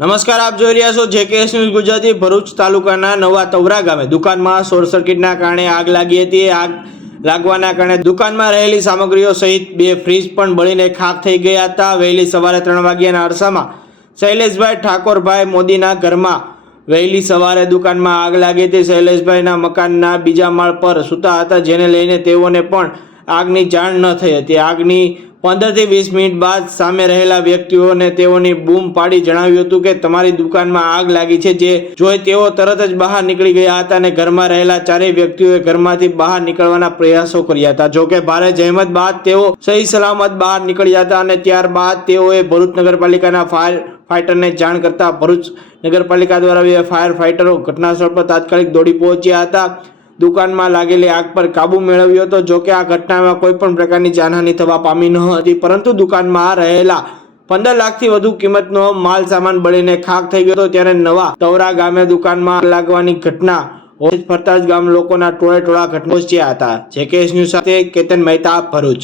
નમસ્કાર, આપ જોઈ રહ્યા છો જેકેએસ ન્યૂઝ ગુજરાતી। ભરૂચ તાલુકાના નવા તવરા ગામે દુકાનમાં શોર્ટ સર્કિટના કારણે આગ લાગી હતી। આગ લાગવાના કારણે દુકાનમાં રહેલી સામગ્રીઓ સહિત 2 ફ્રીજ પણ બળીને ખાખ થઈ ગયા હતા। વહેલી સવારે 3 વાગ્યાના અરસામાં શૈલેષભાઈ ઠાકોરભાઈ મોદીના ઘરમાં વહેલી સવારે દુકાનમાં આગ લાગી હતી। શૈલેષભાઈના મકાનના બીજા માળ પર સૂતા હતા, જેને લઈને તેઓને પણ આગની જાણ ન થઈ હતી। આગની 15 થી 20 મિનિટ બાદ સામે રહેલા વ્યક્તિઓને તેઓની બૂમ પાડી જણાવ્યું હતું કે તમારી દુકાનમાં આગ લાગી છે, જે જોઈ તેઓ તરત જ બહાર નીકળી ગયા હતા અને ઘરમાં રહેલા ચારેય વ્યક્તિઓએ ઘરમાંથી બહાર નીકળવાના પ્રયાસો કર્યા હતા। જોકે ભારે જહેમત બાદ તેઓ સહી સલામત બહાર નીકળ્યા હતા અને ત્યારબાદ તેઓએ ભરૂચ નગરપાલિકાના ફાયર ફાઇટરને જાણ કરતા ભરૂચ નગરપાલિકા દ્વારા ફાયર ફાઇટરો ઘટનાસ્થળ પર તાત્કાલિક દોડી પહોંચ્યા હતા। દુકાનમાં લાગેલી આગ પર કાબુ મેળવ્યો હતો। જોકે આ ઘટનામાં કોઈ પણ પ્રકારની જાનહાનિ થવા પામી ન હતી, પરંતુ દુકાનમાં રહેલા 15 લાખથી વધુ કિંમતનો માલ સામાન બળીને ખાખ થઈ ગયો હતો। ત્યારે નવા તવરા ગામે દુકાનમાં આગ લાગવાની ઘટના ફરતા જ ગામ લોકોના ટોળે ટોળા ઘટના પહોંચ્યા હતા। જેકેએસ ન્યૂઝ સાથે કેતન મહેતા, ભરૂચ।